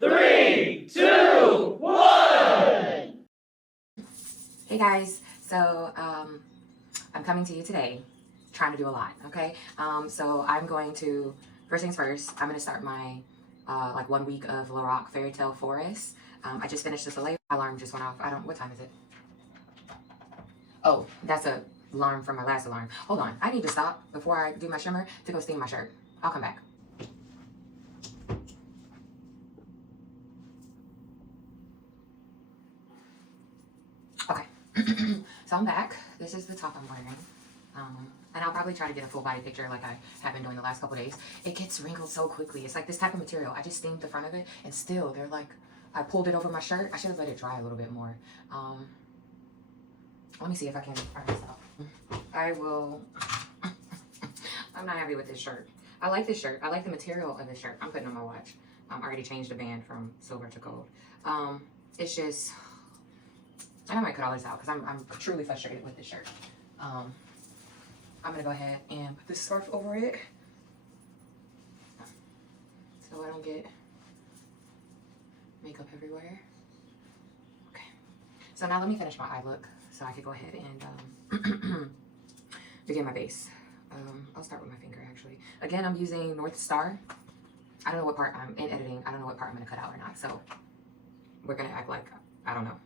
3, 2, 1! Hey guys, so I'm coming to you today trying to do a lot, okay? So I'm going to, first things first, I'm going to start my like 1 week of LORAC Fairytale Forest. I just finished this alarm just went off. What time is it? Oh, that's a alarm from my last alarm. Hold on, I need to stop before I do my shimmer to go steam my shirt. I'll come back. Okay, so I'm back. This is the top I'm wearing. And I'll probably try to get a full body picture like I have been doing the last couple days. It gets wrinkled so quickly. It's like this type of material. I just steamed the front of it and still they're like, I pulled it over my shirt. I should have let it dry a little bit more. Let me see if I can stop. I will. I'm not happy with this shirt. I like this shirt. I like the material of this shirt. I'm putting on my watch. I already changed the band from silver to gold. It's just, and I might cut all this out because I'm truly frustrated with this shirt. I'm gonna go ahead and put this scarf over it so I don't get makeup everywhere. Okay, so now let me finish my eye look so I could go ahead and begin my base. I'll start with my finger actually. Again, I'm using North Star. I don't know what part I'm in editing. I don't know what part I'm gonna cut out or not. So we're gonna act like I don't know.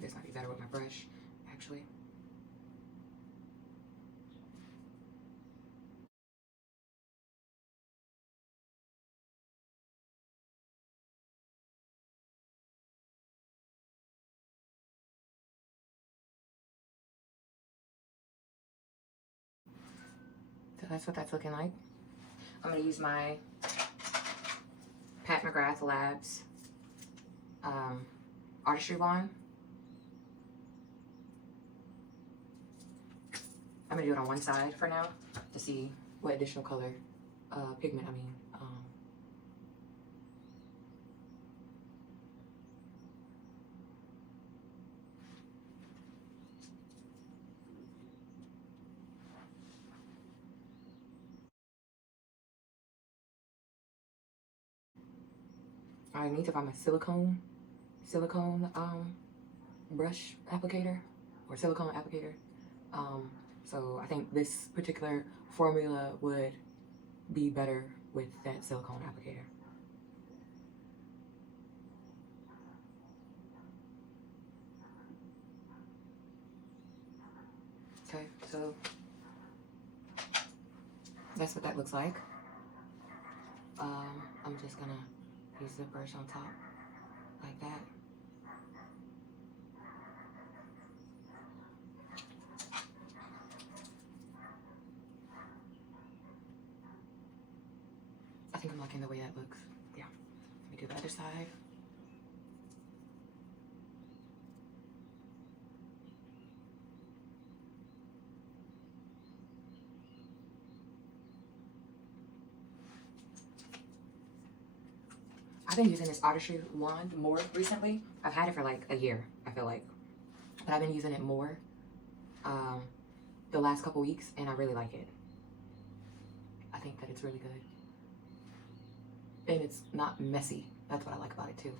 This might be better with my brush, actually. So that's what that's looking like. I'm gonna use my Pat McGrath Labs Artistry Wand. I'm gonna do it on one side for now to see what additional color, pigment, I need to find my silicone brush applicator or silicone applicator. So I think this particular formula would be better with that silicone applicator. Okay, so that's what that looks like. I'm just gonna use the brush on top like that. I think I'm liking the way that looks. Yeah, let me do the other side. I've been using this artistry wand more recently. I've had it for like a year, I feel like. But I've been using it more the last couple weeks, and I really like it. I think that it's really good. And it's not messy. That's what I like about it too.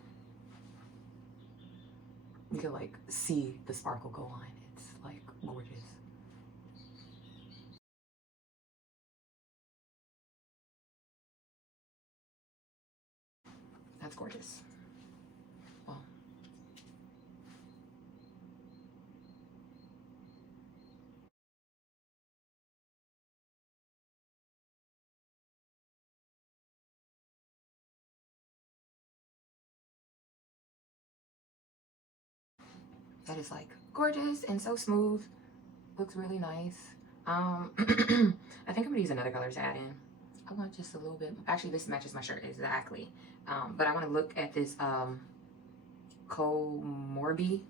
You can like see the sparkle go on. It's like gorgeous. That's gorgeous. Well, that is like gorgeous and so smooth. Looks really nice. I think I'm gonna use another color to add in. I want just a little bit. Actually, this matches my shirt exactly. But I want to look at this Comorbi.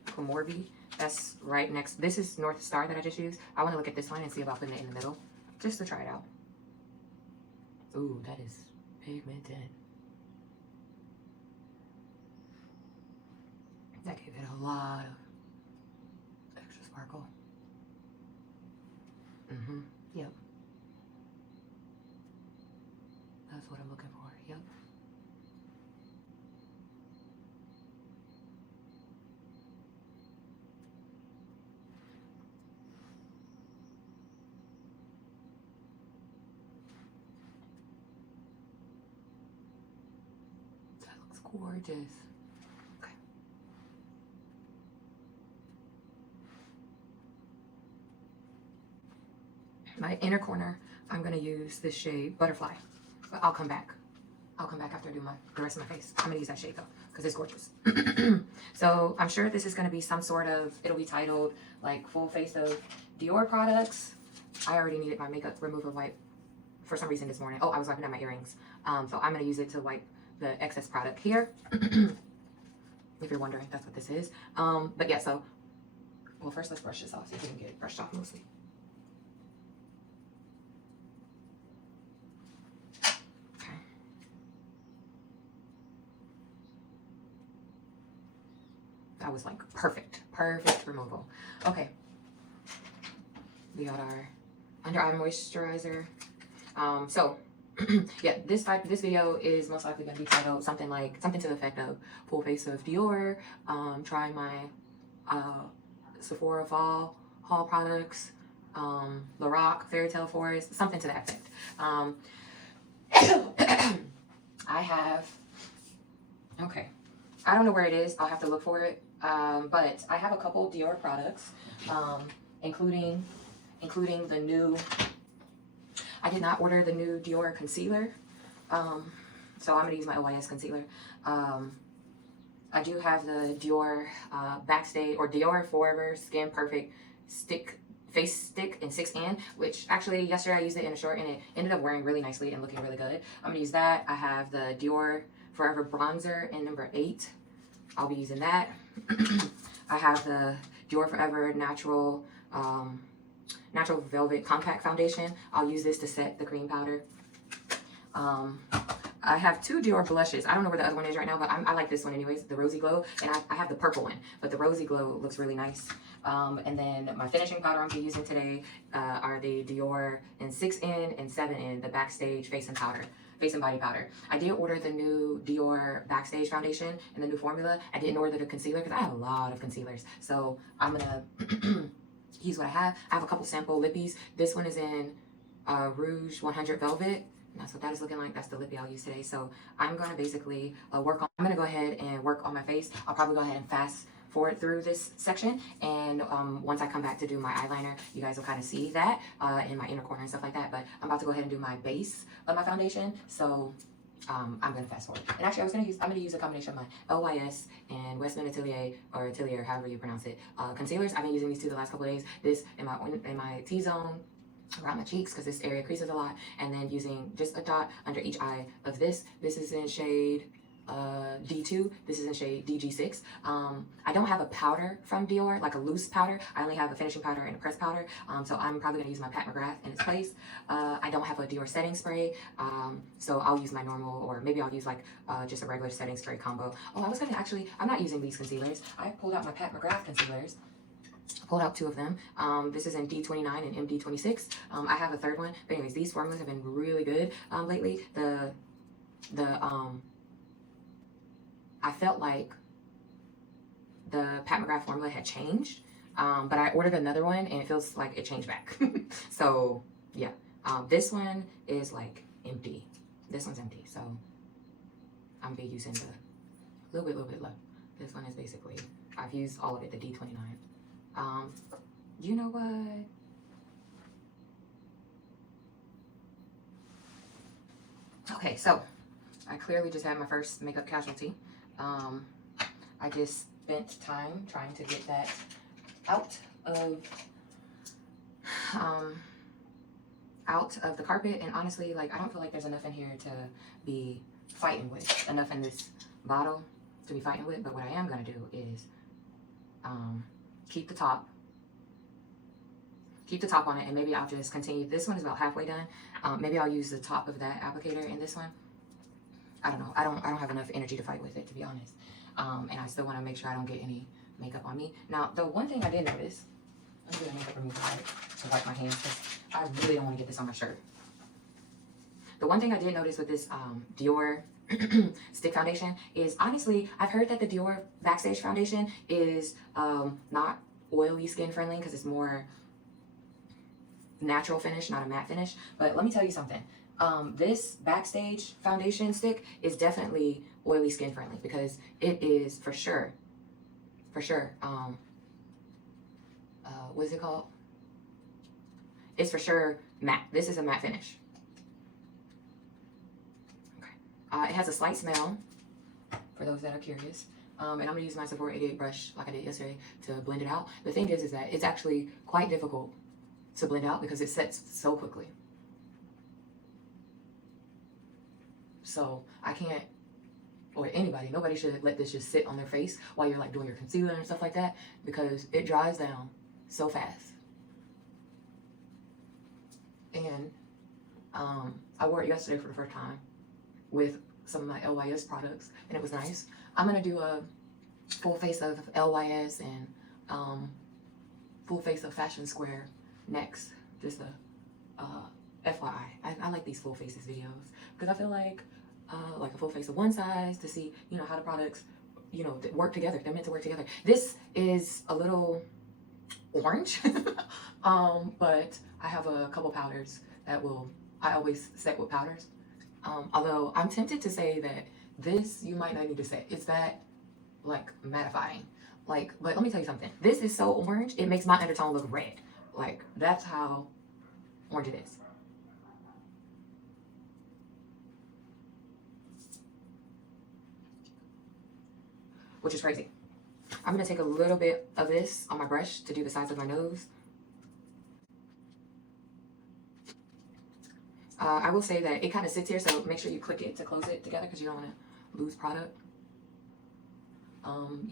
That's right next. This is North Star that I just used. I want to look at this one and see about putting it in the middle, just to try it out. Ooh, that is pigmented. That gave it a lot of extra sparkle. what I'm looking for. Yep. That looks gorgeous. Okay. My inner corner, I'm going to use this shade Butterfly, but I'll come back. I'll come back after I do the rest of my face. I'm going to use that shade though, because it's gorgeous. So I'm sure this is going to be some sort of, it'll be titled like full face of DIOR products. I already needed my makeup remover wipe for some reason this morning. Oh, I was wiping out my earrings. So I'm going to use it to wipe the excess product here. If you're wondering, that's what this is. But yeah, so, well, first let's brush this off, see if we can get it brushed off mostly. Okay. That was like perfect removal. Okay. DIOR under eye moisturizer. So yeah, this video is most likely going to be titled something to the effect of full face of DIOR, trying my Sephora fall haul products, LORAC Fairytale Forest, something to that effect. I have, okay, I don't know where it is, I'll have to look for it, but I have a couple DIOR products, including the new, I did not order the new DIOR concealer, so I'm going to use my OYS concealer. I do have the DIOR Backstage, or DIOR Forever Skin Perfect face stick in 6N, which actually yesterday I used it in a short and it ended up wearing really nicely and looking really good. I'm going to use that. I have the DIOR Forever Bronzer in number 8. I'll be using that. I have the DIOR Forever Natural Velvet Compact Foundation. I'll use this to set the cream powder. I have 2 DIOR blushes. I don't know where the other one is right now, but I like this one anyways, the Rosy Glow. And I have the purple one, but the Rosy Glow looks really nice. And then my finishing powder I'm going to be using today are the DIOR in 6N and 7N, the Backstage Face and Body Powder. I did order the new DIOR Backstage Foundation and the new formula. I didn't order the concealer because I have a lot of concealers. So I'm going to use what I have. I have a couple sample lippies. This one is in Rouge 100 Velvet. That's what that is looking like. That's the lippy I'll use today. So I'm going to basically I'm going to go ahead and work on my face. I'll probably go ahead and fast forward through this section. And once I come back to do my eyeliner, you guys will kind of see that in my inner corner and stuff like that. But I'm about to go ahead and do my base of my foundation. So I'm going to fast forward. And actually, I'm going to use a combination of my LYS and Westman Atelier, or Atelier, however you pronounce it, concealers. I've been using these 2 the last couple of days. This in my T-zone, around my cheeks because this area creases a lot, and then using just a dot under each eye of this. This is in shade D2. This is in shade DG6. I don't have a powder from DIOR, like a loose powder. I only have a finishing powder and a pressed powder. So I'm probably going to use my Pat McGrath in its place. I don't have a DIOR setting spray. So I'll use my normal, or maybe I'll use like just a regular setting spray combo. Oh, I was going to actually, I'm not using these concealers. I pulled out my Pat McGrath concealers. Pulled out 2 of them. This is in D29 and MD26. I have a 3rd one, but anyways, these formulas have been really good lately. I felt like the Pat McGrath formula had changed, but I ordered another one and it feels like it changed back. So yeah, this one is like empty. This one's empty, so I'm gonna be using the little bit left. This one is basically, I've used all of it, the D29. You know what? Okay, so I clearly just had my first makeup casualty. I just spent time trying to get that out of the carpet, and honestly, like, I don't feel like there's enough in here to be fighting with, enough in this bottle to be fighting with. But what I am gonna do is keep the top on it, and maybe I'll just continue. This one is about halfway done. Maybe I'll use the top of that applicator in this one. I don't know. I don't have enough energy to fight with it, to be honest. And I still want to make sure I don't get any makeup on me. Now, the one thing I did notice, let's do a makeup remover to wipe my hands, because I really don't want to get this on my shirt. The one thing I did notice with this Dior stick foundation is, honestly, I've heard that the Dior Backstage foundation is not oily skin friendly because it's more natural finish, not a matte finish. But let me tell you something. This Backstage foundation stick is definitely oily skin friendly because it is for sure, what is it called? It's for sure matte. This is a matte finish. Okay. It has a slight smell, for those that are curious. And I'm going to use my Sephora 88 brush like I did yesterday to blend it out. The thing is that it's actually quite difficult to blend out because it sets so quickly. So I can't, or anybody, nobody should let this just sit on their face while you're like doing your concealer and stuff like that, because it dries down so fast. And I wore it yesterday for the first time with some of my LYS products, and it was nice. I'm gonna do a full face of LYS and full face of Fashion Square next. Just a FYI. I like these full faces videos because I feel like a full face of one size to see, you know, how the products, you know, work together. They're meant to work together. This is a little orange, but I have a couple powders that I always set with powders. Although I'm tempted to say that this, you might not need to set. It's that, like, mattifying. Like, but let me tell you something. This is so orange, it makes my undertone look red. Like, that's how orange it is. Which is crazy. I'm gonna take a little bit of this on my brush to do the sides of my nose. I will say that it kind of sits here, so make sure you click it to close it together because you don't want to lose product.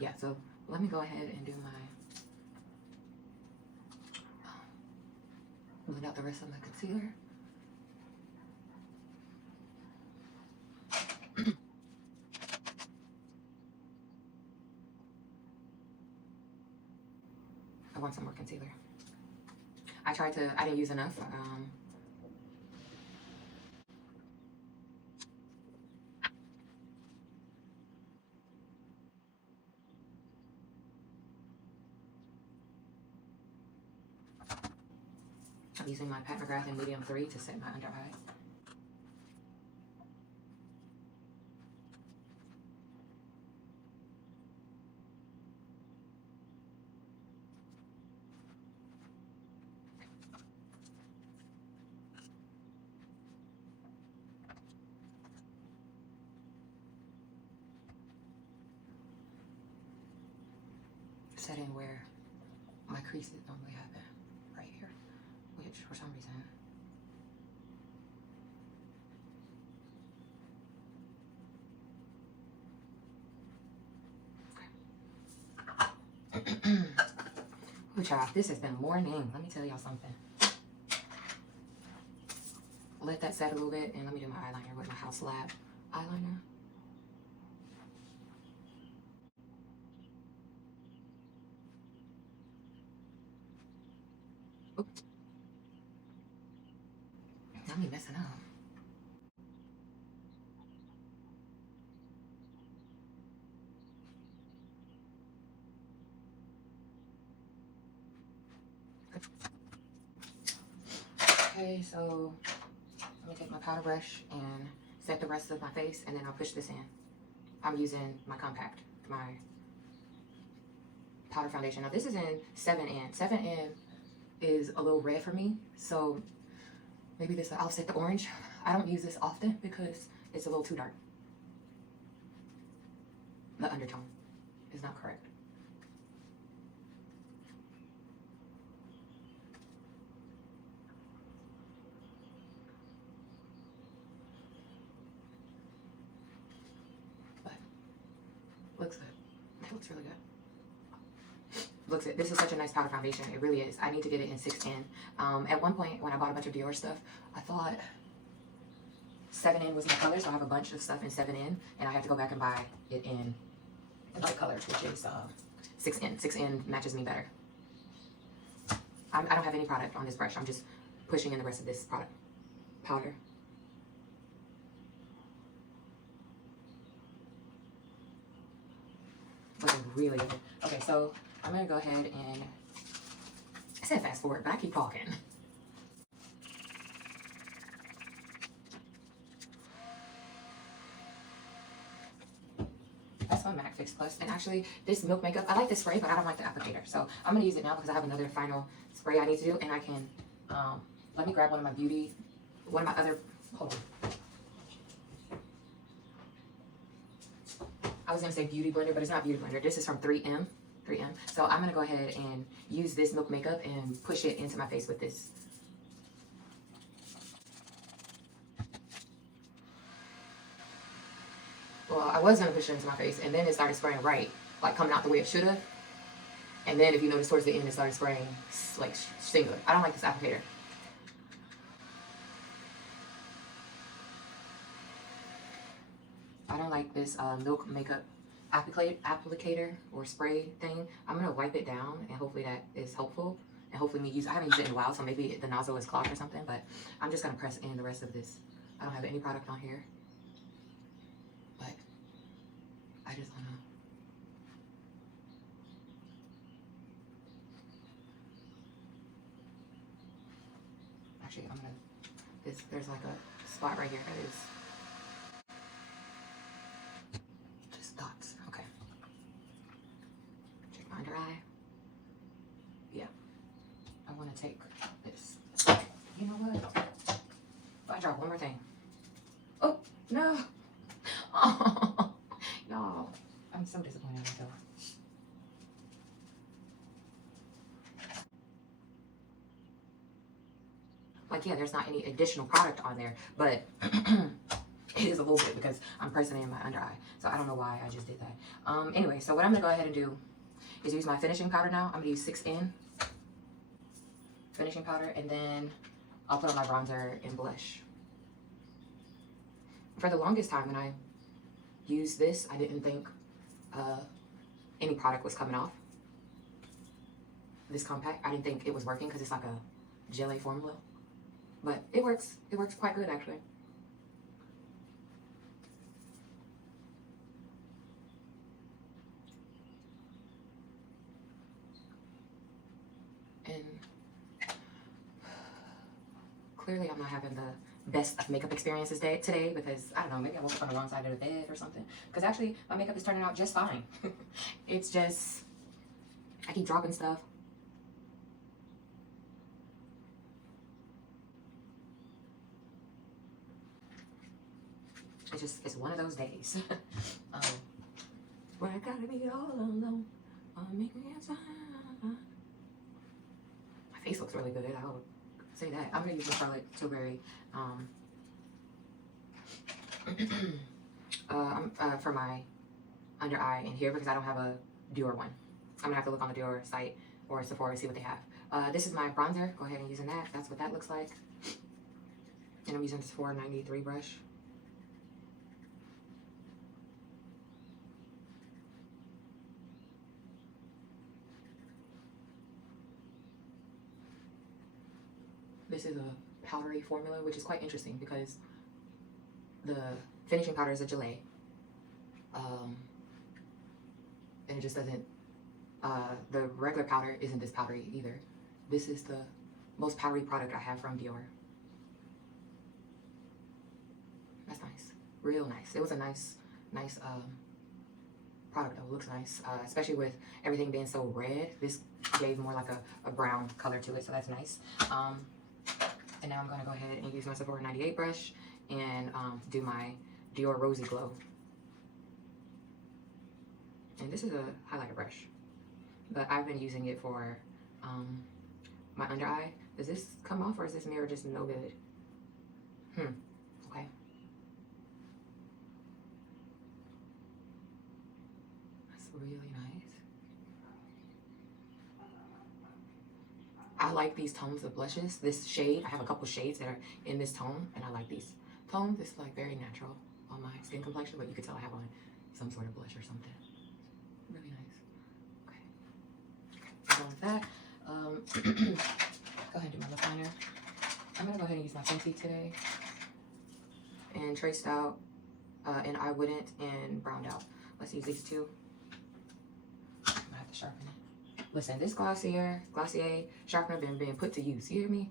Yeah, so let me go ahead and do my blend out the rest of my concealer. I want some more concealer. I didn't use enough. I'm using my Pat McGrath in medium 3 to set my under eye. Setting where my creases normally happen, right here, which for some reason ooh, child, this has been morning. Let me tell y'all something. Let that set a little bit, and let me do my eyeliner with my House Lab eyeliner. Oops. Now me messing up. Okay, so let me take my powder brush and set the rest of my face, and then I'll push this in. I'm using my compact, my powder foundation. Now this is in 7N. 7N is a little red for me, so maybe this, I'll set the orange. I don't use this often because it's a little too dark. The undertone is not correct. But looks good. It looks really good. Looks it. This is such a nice powder foundation. It really is. I need to get it in 6N. At one point when I bought a bunch of Dior stuff, I thought 7N was my color, so I have a bunch of stuff in 7N, and I have to go back and buy it in the light color, which is 6N. 6N matches me better. I don't have any product on this brush. I'm just pushing in the rest of this product powder. but they're really good. Okay, so I'm gonna go ahead and, I said fast forward, but I keep talking. That's my MAC Fix Plus. And actually, this Milk Makeup, I like this spray, but I don't like the applicator. So I'm going to use it now because I have another final spray I need to do. And I can, let me grab one of my other, hold on. I was going to say Beauty Blender, but it's not Beauty Blender. This is from 3M. So I'm going to go ahead and use this Milk Makeup and push it into my face with this. Well, I was going to push it into my face, and then it started spraying right, like coming out the way it should have. And then if you notice towards the end, it started spraying like singular. I don't like this applicator. I don't like this Milk Makeup applicator or spray thing. I'm going to wipe it down, and hopefully that is helpful. And hopefully I haven't used it in a while, so maybe the nozzle is clogged or something, but I'm just going to press in the rest of this. I don't have any product on here. But I just want to. Actually, I'm going to. There's like a spot right here that is just dots. Okay. Check my under eye. Yeah. I want to take this. You know what? If I drop one more thing. Oh, no. Oh, y'all, I'm so disappointed in myself. Like, yeah, there's not any additional product on there, but it is a little bit because I'm pressing it in my under eye. So I don't know why I just did that. Anyway, so what I'm going to go ahead and do is use my finishing powder now. I'm going to use 6N finishing powder, and then I'll put on my bronzer and blush. For the longest time when I use this, I didn't think any product was coming off this compact. I didn't think it was working because it's like a jelly formula, but it works quite good actually. And clearly I'm not having the best makeup experiences today because I don't know, maybe I woke up on the wrong side of the bed or something, because actually my makeup is turning out just fine. It's just I keep dropping stuff. It's one of those days where I gotta be all alone. My face looks really good, I would say that. I'm gonna use the Charlotte Tilbury for my under eye in here because I don't have a DIOR one. I'm gonna have to look on the DIOR site or Sephora to see what they have. This is my bronzer. Go ahead and using that. That's what that looks like. And I'm using this 493 brush. This is a powdery formula, which is quite interesting because the finishing powder is a gelée. And it just doesn't, the regular powder isn't this powdery either. This is the most powdery product I have from DIOR. That's nice, real nice. It was a nice product though, looks nice, especially with everything being so red. This gave more like a brown color to it, so that's nice. And now I'm gonna go ahead and use my Sephora 98 brush and do my DIOR Rosy Glow. And this is a highlighter brush, but I've been using it for my under eye. Does this come off or is this mirror just no good? Okay. That's really nice. I like these tones of blushes. This shade, I have a couple shades that are in this tone, and I like these tones. It's like very natural on my skin complexion, but you could tell I have on some sort of blush or something. Really nice. Okay. So with that, go ahead and do my lip liner. I'm gonna go ahead and use my Fenty today, and traced out, and I wouldn't, and browned out. Let's use these two. sharpen it. Listen, this Glossier sharpener been being put to use. You hear me?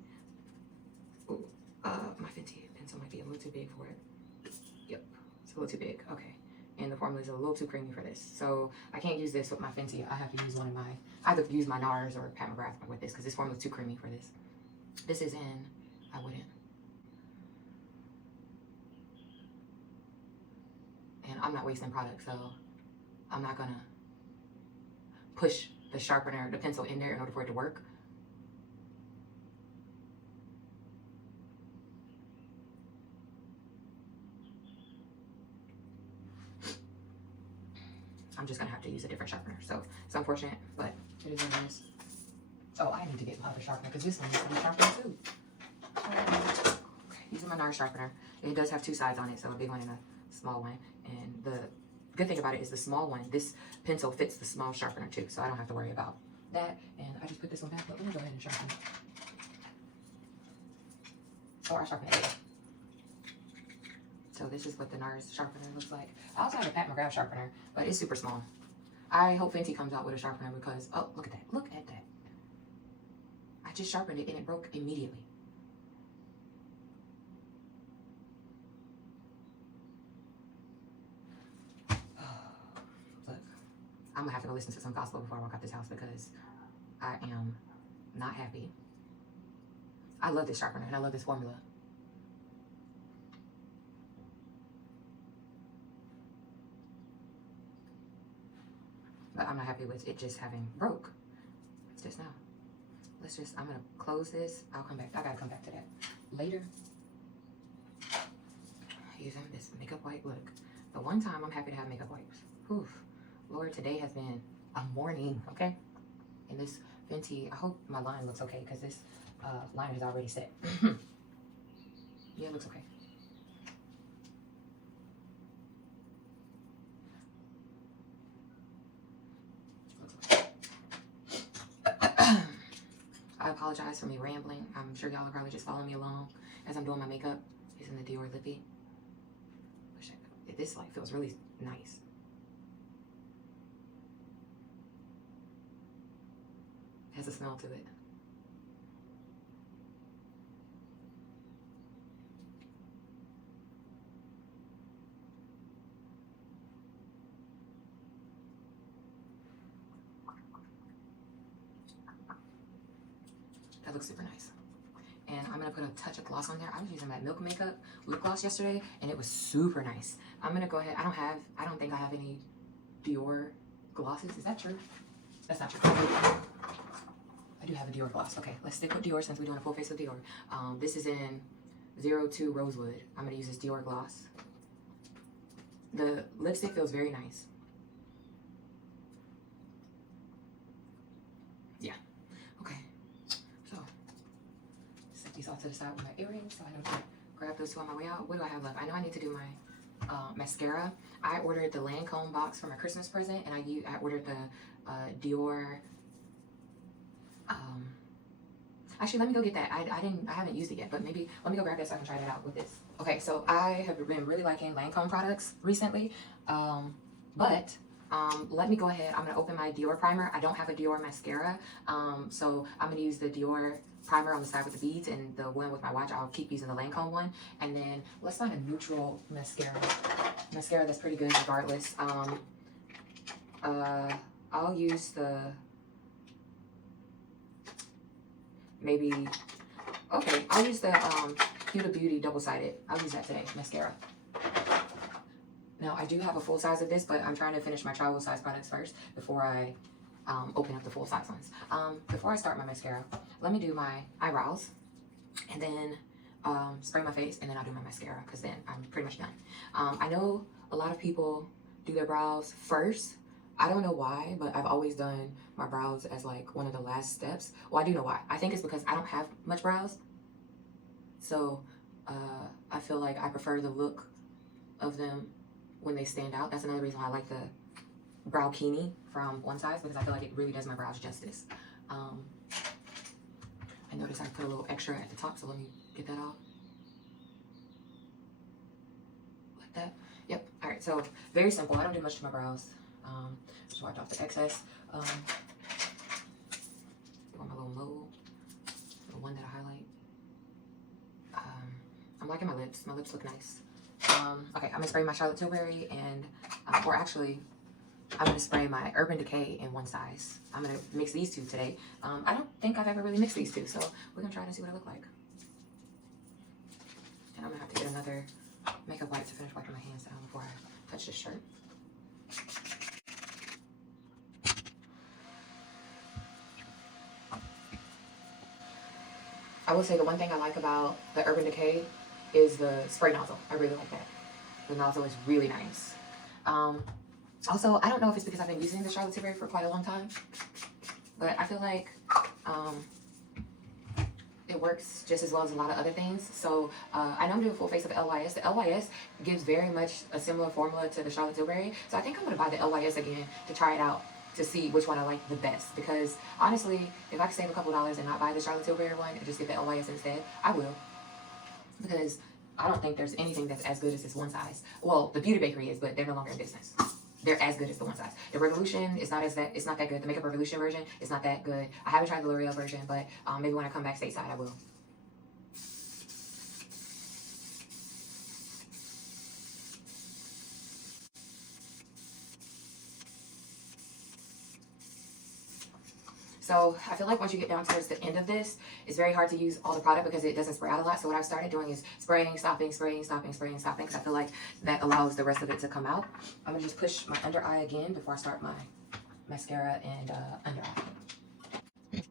Ooh, my Fenty pencil might be a little too big for it. Yep, it's a little too big. Okay, and the formula is a little too creamy for this, so I can't use this with my Fenty. I have to use one of my, I either use my NARS or Pat McGrath with this because this formula is too creamy for this. This is in, I wouldn't. And I'm not wasting product, so I'm not gonna push the sharpener, the pencil in there in order for it to work. I'm just gonna have to use a different sharpener. So it's unfortunate, but it is what it is. Oh, I need to get my other sharpener because this one needs to be sharpened too. Okay, using my NARS sharpener. It does have two sides on it, so a big one and a small one. And the good thing about it is the small one, this pencil fits the small sharpener too, so I don't have to worry about that. And I just put this one back, but let me go ahead and sharpen it. Oh, I sharpened it. So this is what the NARS sharpener looks like. I also have a Pat McGrath sharpener, but it's super small. I hope Fenty comes out with a sharpener because, oh, look at that. Look at that. I just sharpened it and it broke immediately. Look, I'm gonna have to go listen to some gospel before I walk out this house because I am not happy. I love this sharpener and I love this formula. But I'm not happy with it just having broke. It's just now. Let's just, I'm gonna close this. I'll come back. I gotta come back to that later. Using this makeup wipe. Look, the one time I'm happy to have makeup wipes. Oof. Lord, today has been a morning, okay? And this Fenty, I hope my line looks okay because this line is already set. Yeah, it looks okay. I apologize for me rambling. I'm sure y'all are probably just following me along as I'm doing my makeup. Using the DIOR Lippy. This like feels really nice. Has a smell to it. That looks super nice. And I'm gonna put a touch of gloss on there. I was using my Milk Makeup lip gloss yesterday and it was super nice. I'm gonna go ahead, I don't think I have any DIOR glosses. Is that true? That's not true. I do have a DIOR gloss. Okay, let's stick with DIOR since we're doing a full face of DIOR. This is in 02 Rosewood. I'm gonna use this DIOR gloss. The lipstick feels very nice. Yeah, okay. So, set these off to the side with my earrings so I know to grab those two on my way out. What do I have left? I know I need to do my mascara. I ordered the Lancome box for my Christmas present, and I ordered the DIOR. Actually, let me go get that. I haven't used it yet, but maybe let me go grab that so I can try it out with this. Okay, so I have been really liking Lancome products recently, but let me go ahead. I'm gonna open my DIOR primer. I don't have a DIOR mascara, so I'm gonna use the DIOR primer on the side with the beads, and the one with my watch, I'll keep using the Lancome one. And then let's find a neutral mascara. Mascara that's pretty good regardless. I'll use the, I'll use the Huda Beauty double-sided. I'll use that today, mascara. Now, I do have a full size of this, but I'm trying to finish my travel size products first before I open up the full size ones. Before I start my mascara, let me do my eyebrows and then spray my face, and then I'll do my mascara because then I'm pretty much done. I know a lot of people do their brows first. I don't know why, but I've always done my brows as like one of the last steps. Well, I do know why. I think it's because I don't have much brows. So I feel like I prefer the look of them when they stand out. That's another reason why I like the brow kini from One Size, because I feel like it really does my brows justice. I noticed I put a little extra at the top, so let me get that off. Like that. Yep. All right, so very simple. I don't do much to my brows. Just wiped off the excess. On my little mole, the one that I highlight. I'm liking my lips. My lips look nice. Okay, I'm gonna spray my Charlotte Tilbury and, or actually, I'm gonna spray my Urban Decay in one size. I'm gonna mix these two today. I don't think I've ever really mixed these two, so we're gonna try to see what it look like. And I'm gonna have to get another makeup wipe to finish wiping my hands down before I touch this shirt. I will say the one thing I like about the Urban Decay is the spray nozzle. I really like that. The nozzle is really nice. Also, I don't know if it's because I've been using the Charlotte Tilbury for quite a long time, but I feel like it works just as well as a lot of other things. So I know I'm doing full face of LYS. The LYS gives very much a similar formula to the Charlotte Tilbury. So I think I'm going to buy the LYS again to try it out to see which one I like the best. Because honestly, if I could save a couple dollars and not buy the Charlotte Tilbury one and just get the LYS instead, I will. Because I don't think there's anything that's as good as this one size. Well, the Beauty Bakery is, but they're no longer in business. They're as good as the one size. The Revolution is not it's not that good. The Makeup Revolution version is not that good. I haven't tried the L'Oreal version, but maybe when I come back stateside, I will. So I feel like once you get down towards the end of this, it's very hard to use all the product because it doesn't spray out a lot. So what I've started doing is spraying, stopping, spraying, stopping, spraying, stopping, because I feel like that allows the rest of it to come out. I'm gonna just push my under eye again before I start my mascara and under eye.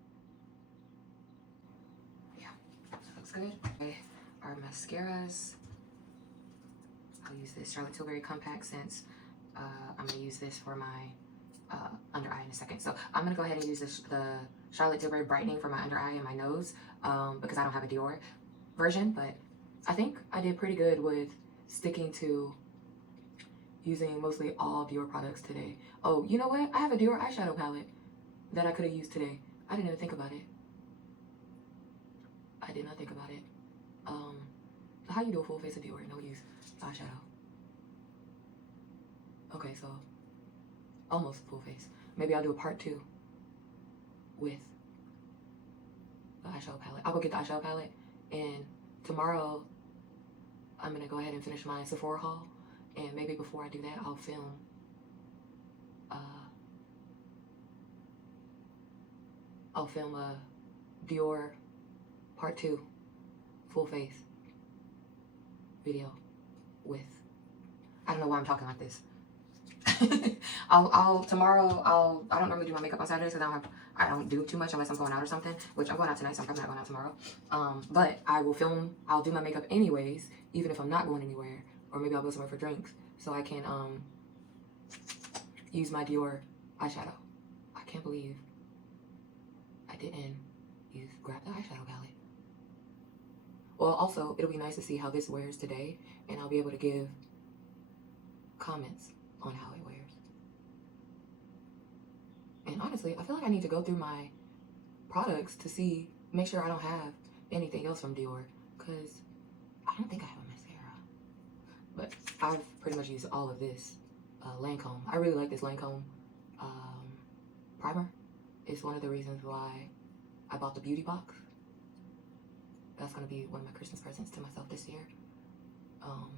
Yeah, that looks good. Okay, our mascaras. I'll use this Charlotte Tilbury Compact since I'm gonna use this for my under eye in a second. So I'm gonna go ahead and use the Charlotte Tilbury brightening for my under eye and my nose because I don't have a DIOR version, but I think I did pretty good with sticking to using mostly all DIOR products today. Oh, you know what? I have a DIOR eyeshadow palette that I could have used today. I didn't even think about it. I did not think about it. How you do a full face of DIOR and no use eyeshadow? Okay, so almost full face. Maybe I'll do a part 2 with the eyeshadow palette. I'll go get the eyeshadow palette, and tomorrow I'm gonna go ahead and finish my Sephora haul, and maybe before I do that, I'll film a DIOR part 2 full face video with, I don't know why I'm talking like this. Tomorrow I don't normally do my makeup on Saturdays because I don't do too much unless I'm going out or something, which I'm going out tonight, so I'm probably not going out tomorrow. But I'll do my makeup anyways, even if I'm not going anywhere, or maybe I'll go somewhere for drinks, so I can use my DIOR eyeshadow. I can't believe I didn't grab the eyeshadow palette. Well, also, it'll be nice to see how this wears today, and I'll be able to give comments on how it wears. And honestly, I feel like I need to go through my products to make sure I don't have anything else from DIOR, because I don't think I have a mascara. But I've pretty much used all of this Lancome. I really like this Lancome primer. It's one of the reasons why I bought the beauty box. That's going to be one of my Christmas presents to myself this year. I'm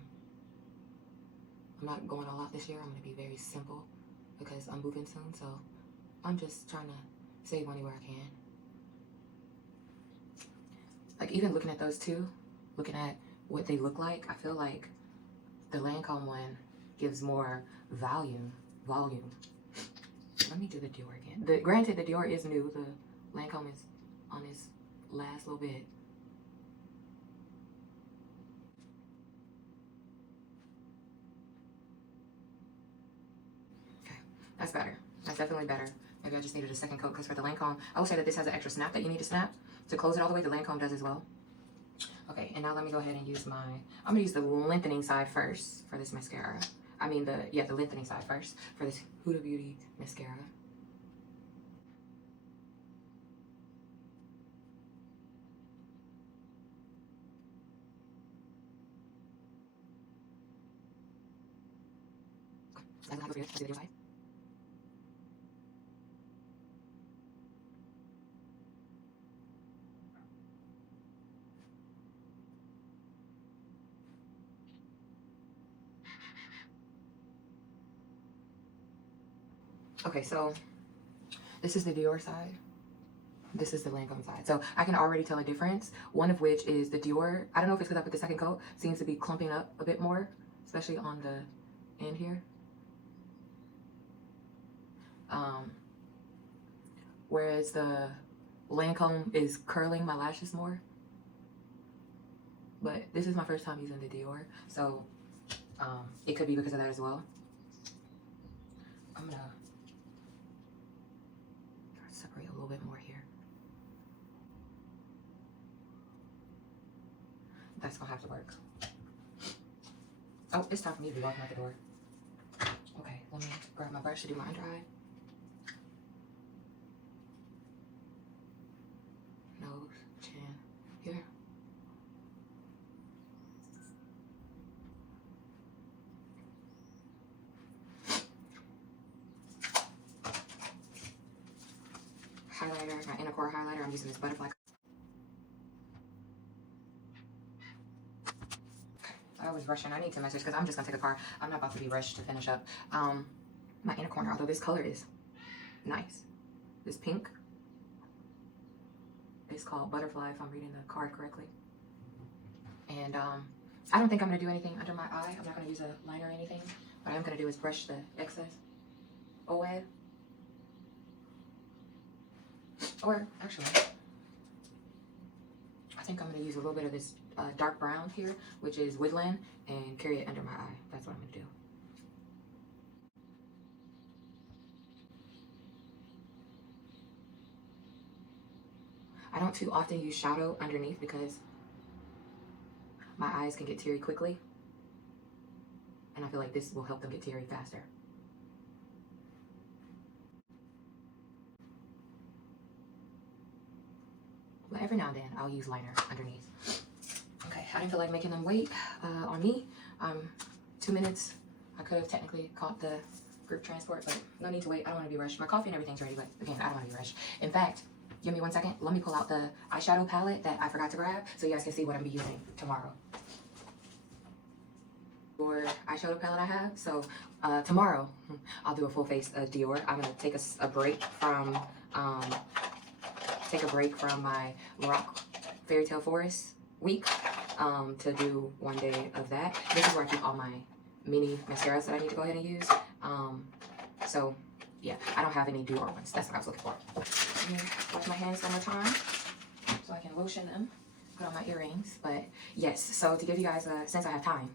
not going all out this year. I'm going to be very simple because I'm moving soon, so I'm just trying to save money where I can. Like, even looking at those two, looking at what they look like, I feel like the Lancome one gives more volume. Let me do the DIOR again. Granted, the DIOR is new. The Lancome is on its last little bit. That's better. That's definitely better. Maybe I just needed a second coat because for the Lancome, I will say that this has an extra snap that you need to snap to close it all the way. The Lancome does as well. Okay, and now let me go ahead and use I'm going to use the lengthening side first for this mascara. I mean, the lengthening side first for this Huda Beauty mascara. Okay. Okay, so this is the Dior side. This is the Lancome side. So I can already tell a difference. One of which is the Dior. I don't know if it's because I put the second coat. Seems to be clumping up a bit more, especially on the end here. Whereas the Lancome is curling my lashes more. But this is my first time using the Dior, so it could be because of that as well. I'm gonna separate a little bit more here. That's gonna have to work. Oh, it's time for me to be walking out the door. Okay, let me grab my brush to do my under eye. Nose, chin, here. Highlighter, my inner core highlighter. I'm using this butterfly. I was rushing. I need to message because I'm just gonna take a car. I'm not about to be rushed to finish up. My inner corner, although this color is nice. This pink is called Butterfly, if I'm reading the card correctly. And I don't think I'm gonna do anything under my eye. I'm not gonna use a liner or anything. What I'm gonna do is brush the excess away. Or actually, I think I'm gonna use a little bit of this dark brown here, which is Woodland, and carry it under my eye. That's what I'm gonna do. I don't too often use shadow underneath because my eyes can get teary quickly, and I feel like this will help them get teary faster. But every now and then I'll use liner underneath. Okay, I didn't feel like making them wait on me. 2 minutes. I could have technically caught the group transport, but no need to wait. I don't want to be rushed. My coffee and everything's ready, but again, I don't want to be rushed. In fact, give me 1 second. Let me pull out the eyeshadow palette that I forgot to grab so you guys can see what I'm gonna be using tomorrow. For eyeshadow palette I have. So tomorrow I'll do a full face of Dior. I'm gonna take a break from my LORAC Fairytale Forest week to do 1 day of that. This is where I keep all my mini mascaras that I need to go ahead and use. So yeah, I don't have any DIOR ones. That's what I was looking for. Let me wash my hands one more time so I can lotion them, put on my earrings. But yes, so to give you guys since I have time,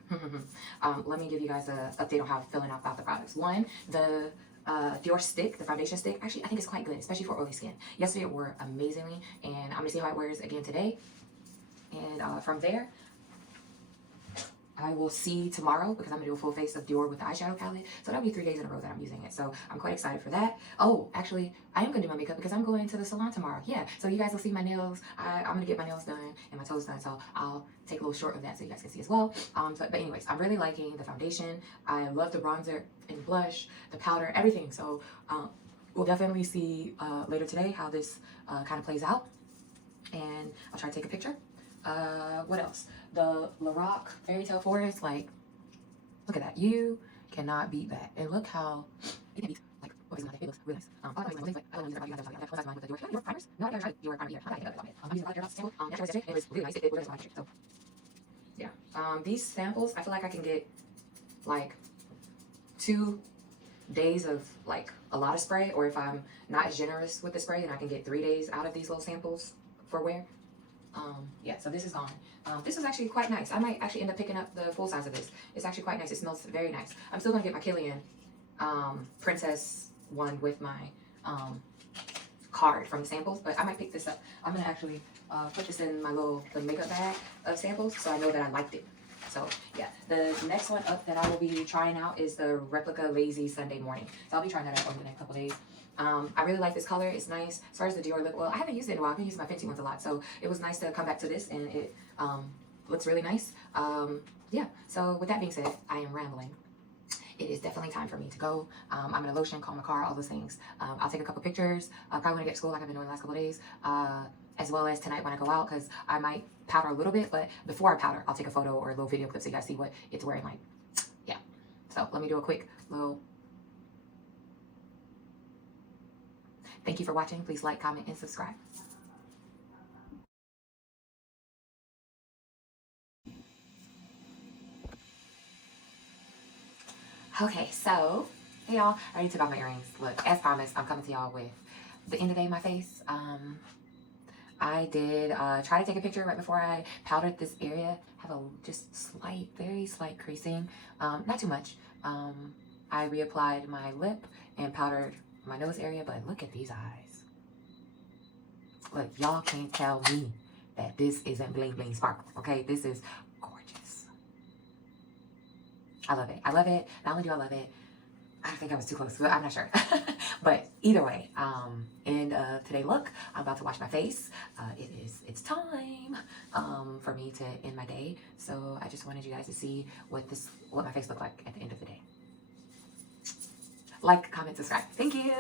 let me give you guys an update on how I'm feeling about the products. One, the DIOR stick, the foundation stick, actually I think it's quite good, especially for oily skin. Yesterday it wore amazingly, and I'm gonna see how it wears again today. And from there, I will see tomorrow because I'm gonna do a full face of Dior with the eyeshadow palette. So that'll be 3 days in a row that I'm using it. So I'm quite excited for that. Oh, actually, I am gonna do my makeup because I'm going to the salon tomorrow. Yeah, so you guys will see my nails. I'm gonna get my nails done and my toes done. So I'll take a little short of that so you guys can see as well. But anyways, I'm really liking the foundation. I love the bronzer and blush, the powder, everything. So we'll definitely see later today how this kind of plays out. And I'll try to take a picture. What else? The LORAC Fairytale Forest, like, look at that. You cannot beat that. And look how it can beat, like, what is it? It looks really nice. I don't use it about the DIOR primers. No, I never tried DIOR primer here. I'm using a lot of sample. Yesterday, it was really nice. It was my picture. So, yeah. These samples, I feel like I can get, like, 2 days of, like, a lot of spray. Or if I'm not as generous with the spray, then I can get 3 days out of these little samples for wear. Yeah, so this is gone. This is actually quite nice. I might actually end up picking up the full size of this. It's actually quite nice. It smells very nice. I'm still gonna get my Killian Princess one with my card from the samples, but I might pick this up. I'm gonna actually put this in my the makeup bag of samples so I know that I liked it. So yeah, the next one up that I will be trying out is the Replica Lazy Sunday Morning. So I'll be trying that out over the next couple days. I really like this color. It's nice. As far as the DIOR lip oil, I haven't used it in a while. I've been using my Fenty ones a lot, so it was nice to come back to this, and it looks really nice. Yeah, so with that being said, I am rambling. It is definitely time for me to go. I'm gonna lotion, calm my car, all those things. I'll take a couple pictures. Probably when I get to school, like I've been doing the last couple of days, as well as tonight when I go out, because I might powder a little bit, but before I powder, I'll take a photo or a little video clip so you guys see what it's wearing like. Yeah, so let me do a quick little. Thank you for watching. Please like, comment, and subscribe. Okay, so, hey y'all, I already took off my earrings. Look, as promised, I'm coming to y'all with the end of day my face. I did try to take a picture right before I powdered this area. Have a just slight, very slight creasing, not too much. I reapplied my lip and powdered my nose area, but look at these eyes. Look, y'all can't tell me that this isn't bling bling sparkle, okay? This is gorgeous. I love it. I love it. Not only do I love it, I think I was too close, but I'm not sure. But either way, end of today's look. I'm about to wash my face. It's time for me to end my day. So I just wanted you guys to see what my face looked like at the end of the day. Like, comment, subscribe. Thank you.